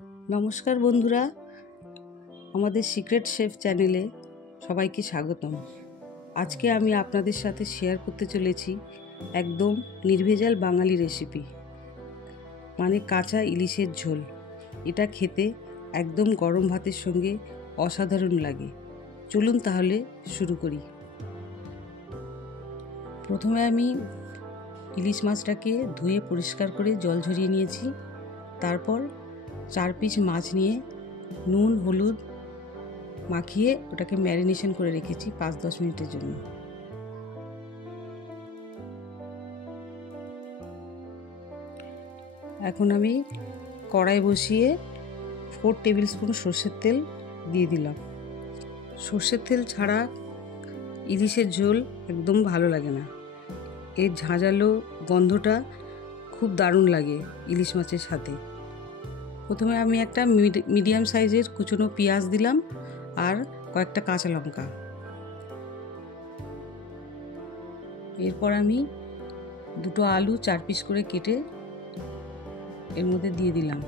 নমস্কার বন্ধুরা, আমাদের সিক্রেট শেফ চ্যানেলে সবাইকে স্বাগতম। আজকে আমি আপনাদের সাথে শেয়ার করতে চলেছি একদম নির্ভেজাল বাঙালি রেসিপি, মানে কাঁচা ইলিশের ঝোল। এটা খেতে একদম গরম ভাতের সঙ্গে অসাধারণ লাগে। চলুন তাহলে শুরু করি। প্রথমে আমি ইলিশ মাছটাকে ধুয়ে পরিষ্কার করে জল ঝরিয়ে নিয়েছি। তারপর 4 পিস মাছ নিয়ে নুন হলুদ মাখিয়ে ওটাকে ম্যারিনেশন করে রেখেছি 5-10 মিনিটের জন্য। এখন আমি কড়াই বসিয়ে 4 টেবিল স্পুন সর্ষের তেল দিয়ে দিলাম। সর্ষের তেল ছাড়া ইলিশের ঝোল একদম ভালো লাগে না। এর ঝাঁঝালো গন্ধটা খুব দারুণ লাগে ইলিশ মাছের সাথে। প্রথমে আমি একটা মিডিয়াম সাইজের কুচনো পেঁয়াজ দিলাম আর কয়েকটা কাঁচা লঙ্কা। এরপর আমি 2টো আলু 4 পিস করে কেটে এর মধ্যে দিয়ে দিলাম।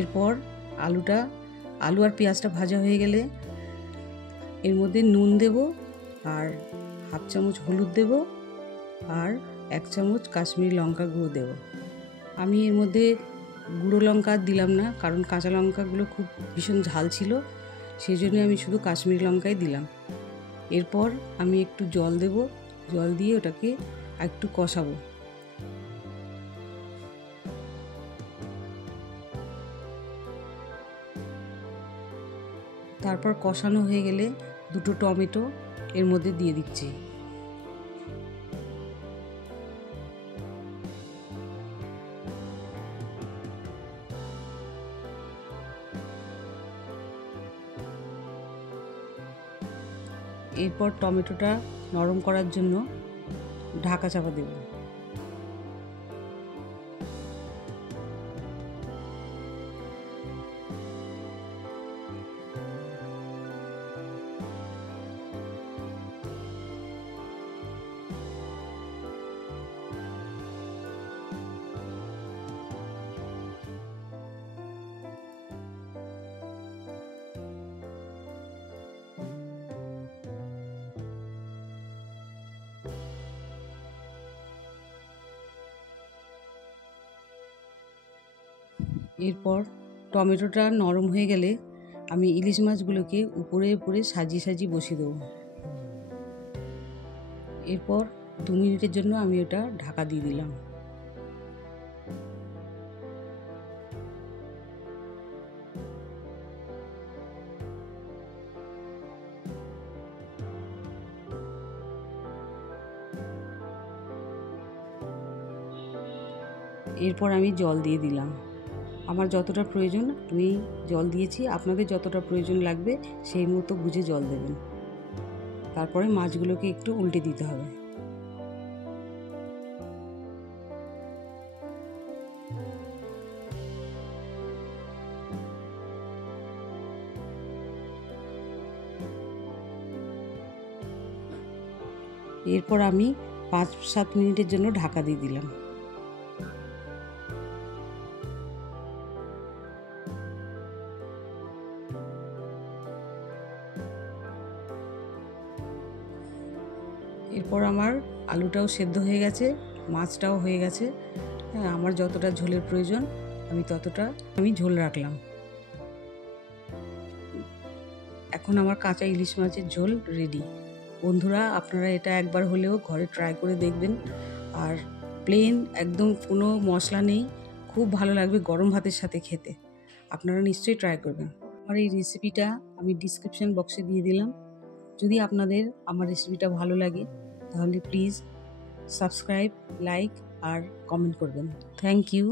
এরপর আলু আর পেঁয়াজটা ভাজা হয়ে গেলে এর মধ্যে নুন দেব আর হাফ চামচ হলুদ দেব আর 1 চামচ কাশ্মীরি লঙ্কা গুঁড়ো দেব। আমি এর মধ্যে গুঁড়ো লঙ্কা দিলাম না, কারণ কাঁচা লঙ্কাগুলো খুব ভীষণ ঝাল ছিল, সেই জন্য আমি শুধু কাশ্মীরি লঙ্কাই দিলাম। এরপর আমি একটু জল দেব, জল দিয়ে ওটাকে একটু কষাবো। তারপর কষানো হয়ে গেলে 2টো টমেটো এর মধ্যে দিয়ে দিচ্ছি। এরপর টমেটোটা নরম করার জন্য ঢাকা চাপা দেব। এরপর টমেটোটা নরম হয়ে গেলে আমি ইলিশ মাছগুলোকে উপরে উপরে সাজিয়ে সাজিয়ে বসিয়ে দেবো। এরপর 2 মিনিটের জন্য আমি ওটা ঢাকা দিয়ে দিলাম। এরপর আমি জল দিয়ে দিলাম। আমার যতটা প্রয়োজন আমি জল দিয়েছি, আপনাদের যতটা প্রয়োজন লাগবে সেই মতো বুঝে জল দেবেন। তারপরে মাছগুলোকে একটু উল্টে দিতে হবে। এরপর আমি 5-7 মিনিটের জন্য ঢাকা দিয়ে দিলাম। এরপর আমার আলুটাও সেদ্ধ হয়ে গেছে, মাছটাও হয়ে গেছে। হ্যাঁ, আমার যতটা ঝোলের প্রয়োজন আমি ততটা ঝোল রাখলাম। এখন আমার কাঁচা ইলিশ মাছের ঝোল রেডি। বন্ধুরা, আপনারা এটা একবার হলেও ঘরে ট্রাই করে দেখবেন। আর প্লেন একদম কোনো মশলা নেই, খুব ভালো লাগবে গরম ভাতের সাথে খেতে। আপনারা নিশ্চয়ই ট্রাই করবেন। আমার এই রেসিপিটা আমি ডিসক্রিপশন বক্সে দিয়ে দিলাম। যদি আপনাদের আমার রেসিপিটা ভালো লাগে তাহলে প্লিজ সাবস্ক্রাইব, লাইক আর কমেন্ট করবেন। Thank you.